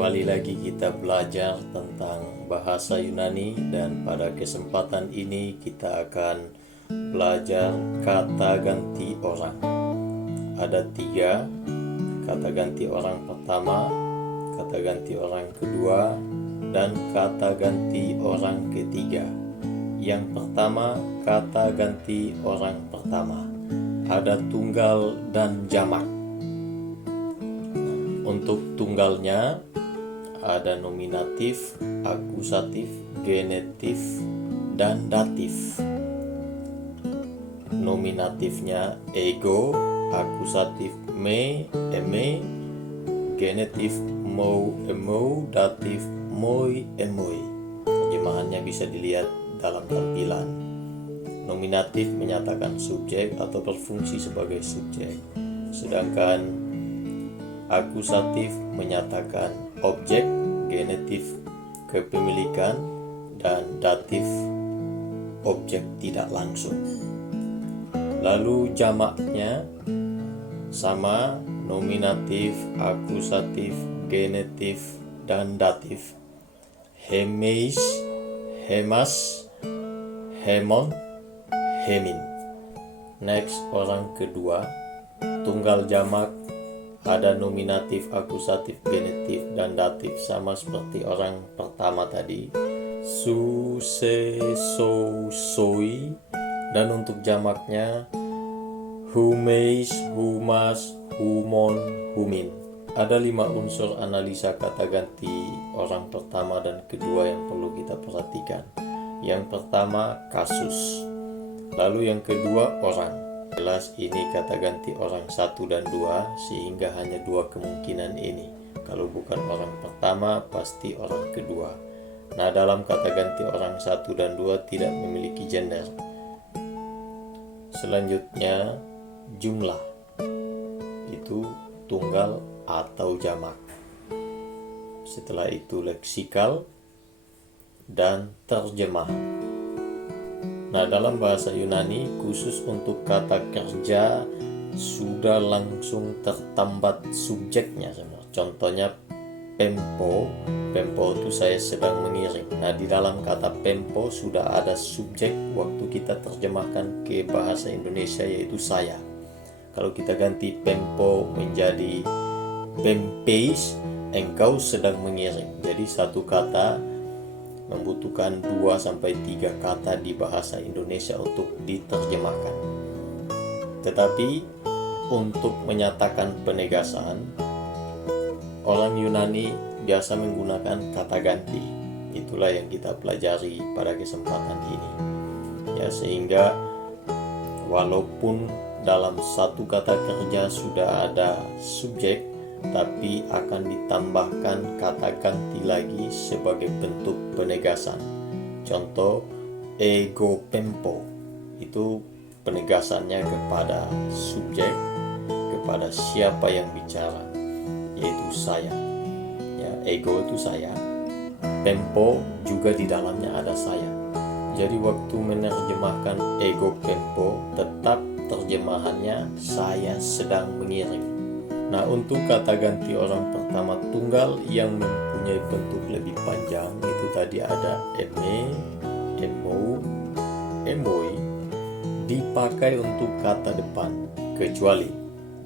Kembali lagi kita belajar tentang bahasa Yunani, dan pada kesempatan ini kita akan belajar kata ganti orang. Ada 3 kata ganti orang pertama, kata ganti orang kedua, dan kata ganti orang ketiga. Yang pertama, kata ganti orang pertama. Ada tunggal dan jamak. Untuk tunggalnya ada nominatif, akusatif, genetif, dan datif. Nominatifnya ego, akusatif me, eme, genetif mo, emo, datif moi, emoi. Terjemahannya bisa dilihat dalam tampilan. Nominatif menyatakan subjek atau berfungsi sebagai subjek, sedangkan akusatif menyatakan objek, genetif kepemilikan, dan datif objek tidak langsung. Lalu jamaknya sama, nominatif, akusatif, genetif, dan datif. Hemeis, hemas, hemon, hemin. Next, orang kedua, tunggal jamak. Ada nominatif, akusatif, genetif, dan datif sama seperti orang pertama tadi. Su, se, so, soi. Dan untuk jamaknya humeis, humas, humon, humin. Ada 5 unsur analisa kata ganti orang pertama dan kedua yang perlu kita perhatikan. Yang pertama, kasus. Lalu yang kedua, orang. Jelas ini kata ganti orang 1 dan 2, sehingga hanya 2 kemungkinan ini. Kalau bukan orang pertama, pasti orang kedua. Nah, dalam kata ganti orang 1 dan 2 tidak memiliki gender. Selanjutnya, jumlah. Itu tunggal atau jamak. Setelah itu leksikal dan terjemah. Nah, dalam bahasa Yunani, khusus untuk kata kerja sudah langsung tertambat subjeknya. Contohnya pempo, pempo itu saya sedang mengirim. Nah, di dalam kata pempo sudah ada subjek waktu kita terjemahkan ke bahasa Indonesia, yaitu saya. Kalau kita ganti pempo menjadi pempeis, engkau sedang mengirim. Jadi satu kata membutuhkan 2-3 kata di bahasa Indonesia untuk diterjemahkan. Tetapi untuk menyatakan penegasan, orang Yunani biasa menggunakan kata ganti. Itulah yang kita pelajari pada kesempatan ini. Ya, sehingga walaupun dalam satu kata kerja sudah ada subjek, tapi akan ditambahkan kata ganti lagi sebagai bentuk penegasan. Contoh, ego pempo, itu penegasannya kepada subjek, kepada siapa yang bicara, yaitu saya. Ya, ego itu saya, pempo juga di dalamnya ada saya. Jadi waktu menerjemahkan ego pempo, tetap terjemahannya saya sedang mengirim. Nah, untuk kata ganti orang pertama tunggal yang mempunyai bentuk lebih panjang, itu tadi ada eme, emo, emoi, dipakai untuk kata depan, kecuali.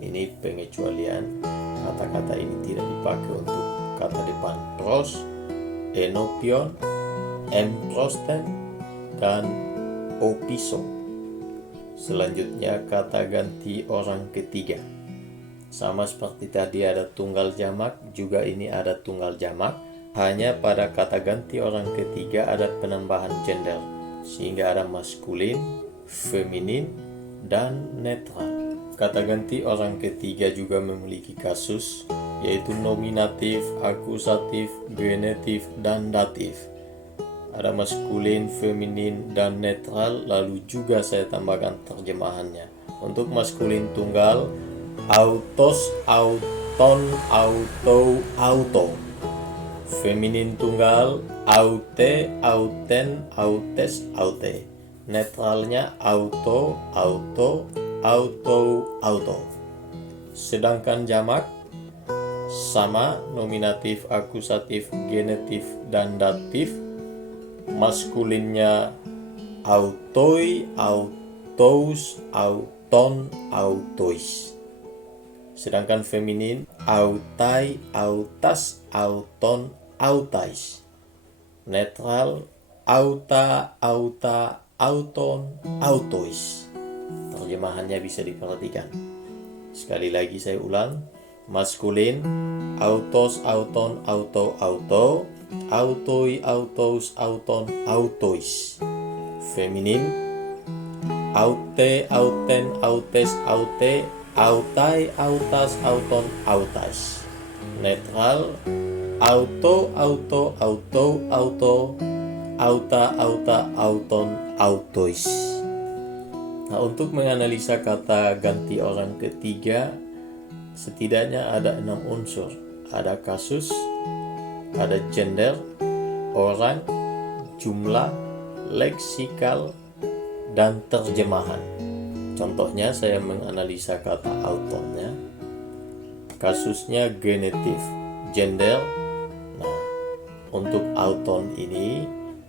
Ini pengecualian, kata-kata ini tidak dipakai untuk kata depan. Pros, enopion, emprosten, dan opiso. Selanjutnya kata ganti orang ketiga. Sama seperti tadi ada tunggal jamak, juga ini ada tunggal jamak. Hanya pada kata ganti orang ketiga ada penambahan gender, sehingga ada maskulin, feminin, dan netral. Kata ganti orang ketiga juga memiliki kasus, yaitu nominatif, akusatif, genetif, dan datif. Ada maskulin, feminin, dan netral, lalu juga saya tambahkan terjemahannya. Untuk maskulin tunggal, autos, auton, auto, auto. Feminin tunggal, aute, auten, autes, aute. Netralnya auto, auto, auto, auto. Sedangkan jamak sama, nominatif, akusatif, genetif, dan datif. Maskulinnya autoi, autos, auton, autois. Sedangkan feminin autai, autas, auton, autais. Netral auta, auta, auton, autois. Terjemahannya bisa diperhatikan. Sekali lagi saya ulang. Maskulin autos, auton, auto, auto, autoi, autos, auton, autois. Feminin aute, auten, autes, aute, autai, autas, auton, autas. Netral auto, auto, auto, auto, auta, auta, auton, autois. Nah, untuk menganalisa kata ganti orang ketiga, setidaknya ada 6 unsur. Ada kasus, ada gender, orang, jumlah, leksikal, dan terjemahan. Contohnya saya menganalisa kata autonnya. Kasusnya genetif, gender. Nah, untuk auton ini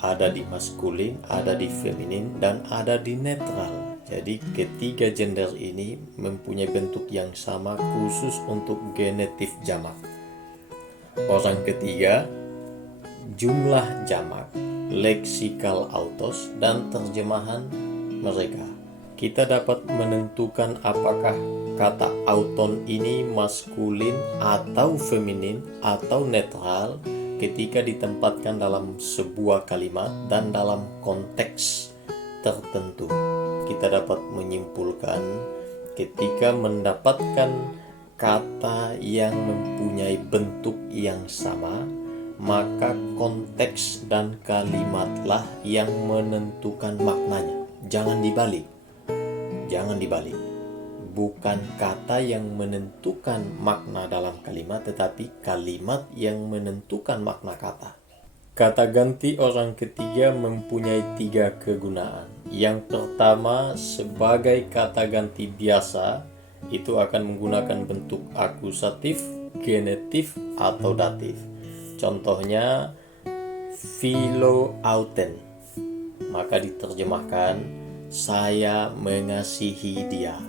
ada di maskulin, ada di feminin, dan ada di netral. Jadi ketiga gender ini mempunyai bentuk yang sama khusus untuk genetif jamak. Orang ketiga, jumlah jamak, leksikal autos, dan terjemahan mereka. Kita dapat menentukan apakah kata auton ini maskulin atau feminin atau netral ketika ditempatkan dalam sebuah kalimat dan dalam konteks tertentu. Kita dapat menyimpulkan ketika mendapatkan kata yang mempunyai bentuk yang sama, maka konteks dan kalimatlah yang menentukan maknanya. Jangan dibalik. Jangan dibalik. Bukan kata yang menentukan makna dalam kalimat, tetapi kalimat yang menentukan makna kata. Kata ganti orang ketiga mempunyai 3 kegunaan. Yang pertama, sebagai kata ganti biasa, itu akan menggunakan bentuk akusatif, genetif, atau datif. Contohnya, philoauten. Maka diterjemahkan, saya mengasihi dia.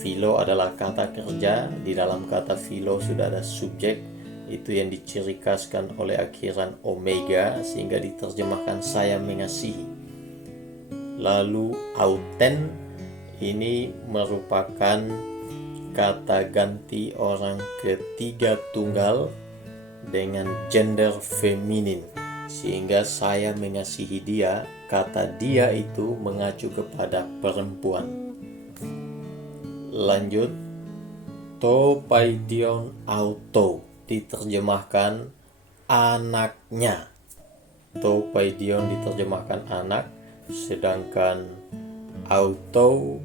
Philo adalah kata kerja. Di dalam kata philo sudah ada subjek, itu yang diciri khaskan oleh akhiran omega, sehingga diterjemahkan saya mengasihi. Lalu auten ini merupakan kata ganti orang ketiga tunggal dengan gender feminin, sehingga saya mengasihi dia, kata dia itu mengacu kepada perempuan. Lanjut, to paidion auto diterjemahkan anaknya. To paidion diterjemahkan anak, sedangkan auto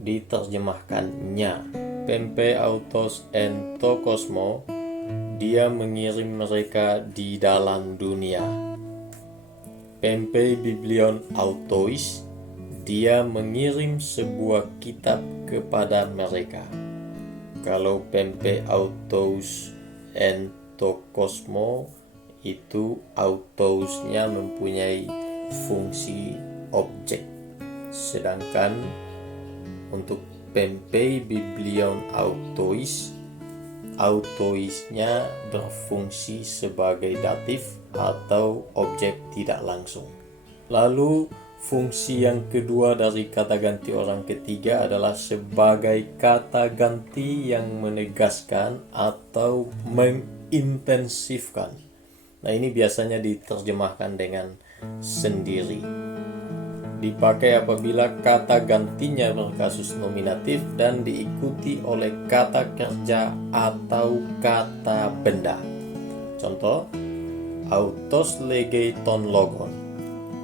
diterjemahkan nya. Pempe autos en to kosmo, dia mengirim mereka di dalam dunia. Pempe biblion autois, dia mengirim sebuah kitab kepada mereka. Kalau pempe autos en to kosmo, itu autosnya mempunyai fungsi objek. Sedangkan untuk pempe biblion autois, autoisnya berfungsi sebagai datif atau objek tidak langsung. Lalu fungsi yang kedua dari kata ganti orang ketiga adalah sebagai kata ganti yang menegaskan atau mengintensifkan. Nah, ini biasanya diterjemahkan dengan sendiri. Dipakai apabila kata gantinya berkasus nominatif dan diikuti oleh kata kerja atau kata benda. Contoh, autos legei ton logon.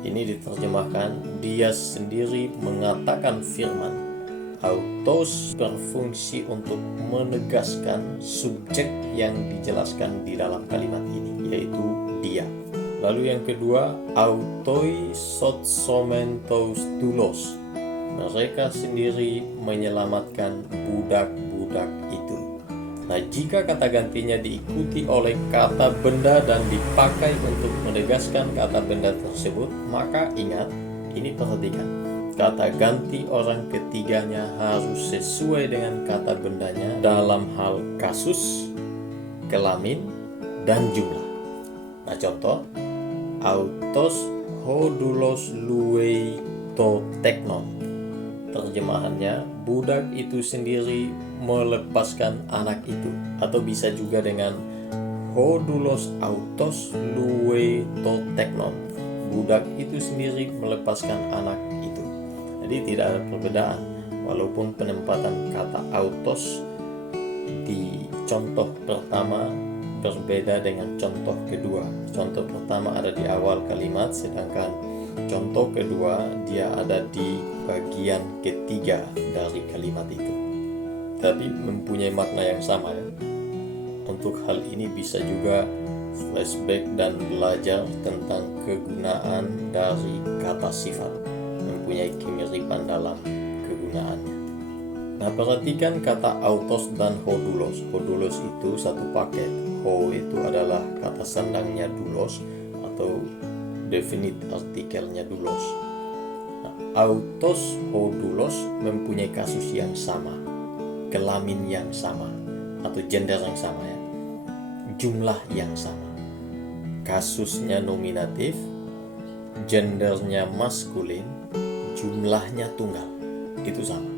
Ini diterjemahkan dia sendiri mengatakan firman. Autos berfungsi untuk menegaskan subjek yang dijelaskan di dalam kalimat ini, yaitu dia. Lalu yang kedua, autoi sotsomentos doulos. Mereka sendiri menyelamatkan budak-budak itu. Nah, jika kata gantinya diikuti oleh kata benda dan dipakai untuk menegaskan kata benda tersebut, maka ingat, ini perhatikan, kata ganti orang ketiganya harus sesuai dengan kata bendanya dalam hal kasus, kelamin, dan jumlah. Nah, contoh, autos hodulos luei to teknon. Terjemahannya, budak itu sendiri melepaskan anak itu. Atau bisa juga dengan hodulos autos luei to teknon. Budak itu sendiri melepaskan anak itu. Jadi tidak ada perbedaan. Walaupun penempatan kata autos di contoh pertama berbeda dengan contoh kedua. Contoh pertama ada di awal kalimat, sedangkan contoh kedua dia ada di bagian ketiga dari kalimat itu. Tapi mempunyai makna yang sama ya. Untuk hal ini bisa juga flashback dan belajar tentang kegunaan dari kata sifat, mempunyai kemiripan dalam kegunaannya. Nah, perhatikan kata autos dan hodulos. Hodulos itu satu paket. Ho itu adalah kata sandangnya dulos atau definite artikelnya dulos. Nah, autos hodulos mempunyai kasus yang sama, kelamin yang sama atau gender yang sama ya, jumlah yang sama. Kasusnya nominatif, gendernya maskulin, jumlahnya tunggal, itu sama.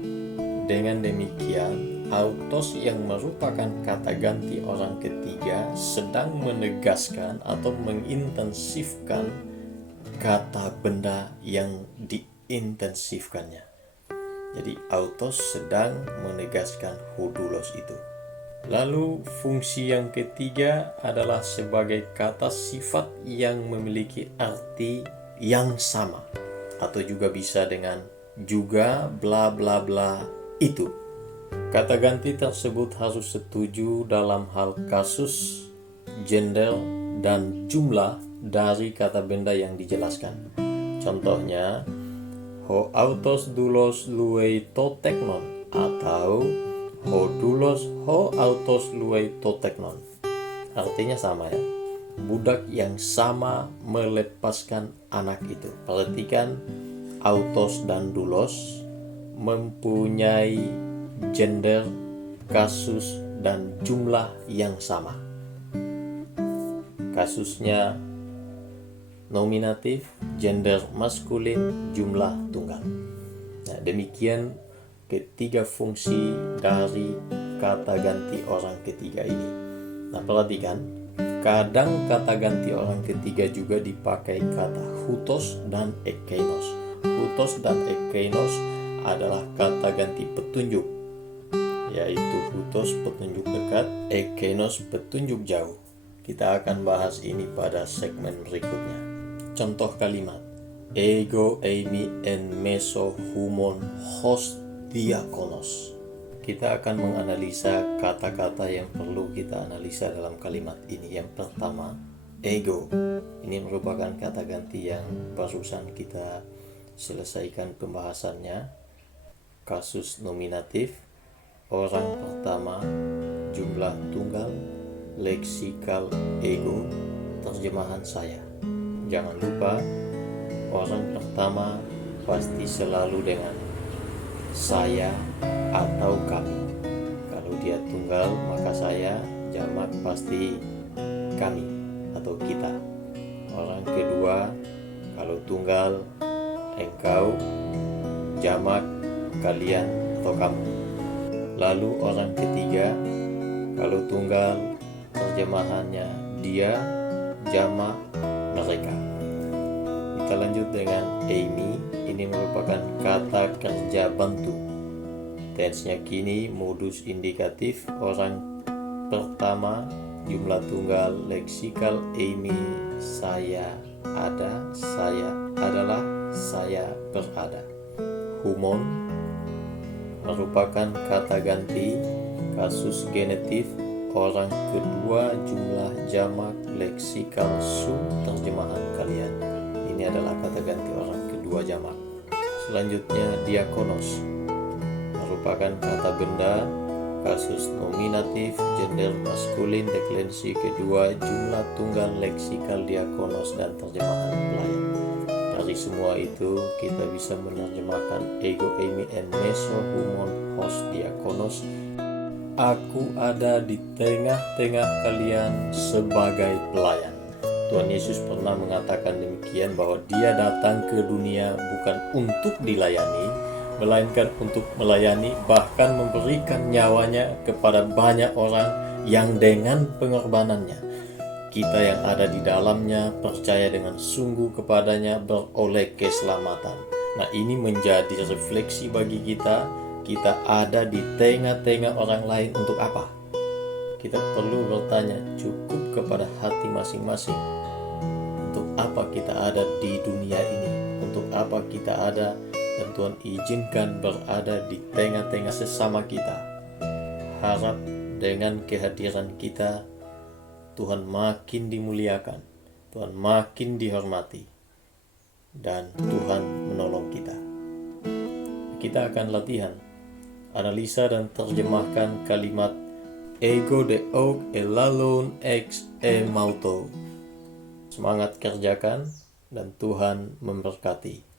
Dengan demikian, autos yang merupakan kata ganti orang ketiga sedang menegaskan atau mengintensifkan kata benda yang diintensifkannya. Jadi autos sedang menegaskan hodulos itu. Lalu fungsi yang ketiga adalah sebagai kata sifat yang memiliki arti yang sama, atau juga bisa dengan juga bla bla bla itu. Kata ganti tersebut harus setuju dalam hal kasus, gender, dan jumlah dari kata benda yang dijelaskan. Contohnya, ho autos dulos luei to teknon atau ho dulos ho autos luei to teknon. Artinya sama ya. Budak yang sama melepaskan anak itu. Perhatikan, autos dan dulos mempunyai gender, kasus, dan jumlah yang sama. Kasusnya nominatif, gender maskulin, jumlah tunggal. Nah, demikian ketiga fungsi dari kata ganti orang ketiga ini. Nah, perhatikan, kadang kata ganti orang ketiga juga dipakai kata hutos dan ekeinos. Hutos dan ekeinos adalah kata ganti petunjuk, yaitu hutos petunjuk dekat, ekeinos petunjuk jauh. Kita akan bahas ini pada segmen berikutnya. Contoh kalimat, ego eimi en meso humon hos diakonos. Kita akan menganalisa kata-kata yang perlu kita analisa dalam kalimat ini. Yang pertama, ego. Ini merupakan kata ganti yang barusan kita selesaikan pembahasannya. Kasus nominatif, orang pertama, jumlah tunggal, leksikal ego, terjemahan saya. Jangan lupa, orang pertama pasti selalu dengan saya atau kami. Kalau dia tunggal, maka saya, jamak pasti kami atau kita. Orang kedua, kalau tunggal, engkau, jamak kalian atau kamu. Lalu orang ketiga, kalau tunggal, terjemahannya dia, jamak, mereka. Kita lanjut dengan eimi. Ini merupakan kata kerja bantu. Tense-nya kini, modus indikatif, orang pertama, jumlah tunggal, leksikal eimi, saya ada, saya adalah, saya berada. Humon merupakan kata ganti, kasus genetif, orang kedua, jumlah jamak, leksikal su, terjemahan kalian. Ini adalah kata ganti orang kedua jamak. Selanjutnya, diakonos merupakan kata benda, kasus nominatif, gender maskulin, deklensi kedua, jumlah tunggal, leksikal, diakonos, dan terjemahan pelayan. Dari semua itu kita bisa menerjemahkan ego eimi en meso humon hos diakonos. Aku ada di tengah-tengah kalian sebagai pelayan. Tuhan Yesus pernah mengatakan demikian, bahwa Dia datang ke dunia bukan untuk dilayani, melainkan untuk melayani, bahkan memberikan nyawanya kepada banyak orang yang dengan pengorbanannya, kita yang ada di dalamnya percaya dengan sungguh kepadanya, beroleh keselamatan. Nah, ini menjadi refleksi bagi kita. Kita ada di tengah-tengah orang lain untuk apa? Kita perlu bertanya cukup kepada hati masing-masing. Untuk apa kita ada di dunia ini? Untuk apa kita ada? Dan Tuhan izinkan berada di tengah-tengah sesama kita. Harap dengan kehadiran kita, Tuhan makin dimuliakan, Tuhan makin dihormati, dan Tuhan menolong kita. Kita akan latihan, analisa dan terjemahkan kalimat ego de og elalon ex mauto. Semangat kerjakan, dan Tuhan memberkati.